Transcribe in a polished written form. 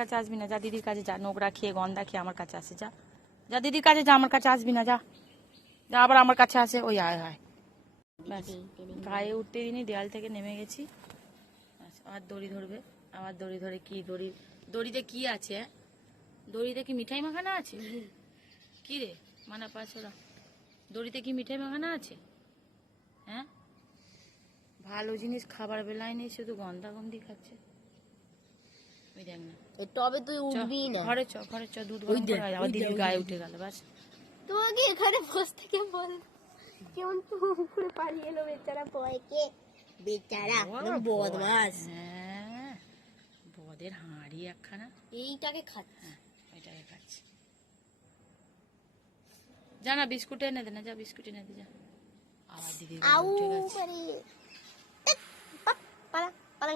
কাছে আসবি না, যা দিদির কাছে যা, নোংরা খেয়ে গন্ধা খেয়ে আমার কাছে আসে, যা যা দিদির কাছে যা, আমার কাছে আসবি না, যা যা, আবার আমার কাছে আসে ওই আয় আয়। ব্যাস গায়ে উঠতে দিনই দেয়াল থেকে নেমে গেছি, আবার দড়ি ধরবে, আবার দড়ি ধরে কি দড়ি, দড়িতে কি আছে, দড়িতে কি মিঠাই মাখানা আছে? কি রে মানা পাঁচরা, দড়িতে কি মিঠাই মাখানা আছে? হ্যাঁ, ভালো জিনিস খাবার বেলায় নেই, শুধু গন্ধা গন্ধি খাচ্ছে। ওই দেখ না, তবে তুই উঠবি না। ঘরে চ, ঘরে চ, দুধ গরম করে আয়, আবার দিদির গায়ে উঠে গেল। ব্যাস তোমাকে এখানে বসে থেকে বল কেমন পুকুরে পালিয়ে এলো বেচারা ভয়কে, বেচারা বদমাস। হ্যাঁ, বদের হাঁড়ি একখানা, এইটাকে খাচ্ছে। ওইটাকে খাচ্ছে। যা না বিস্কুট এনে দে না, যা বিস্কুট এনে দে যা। আবার দিদির গায়ে উঠে গেছে। পালা পালা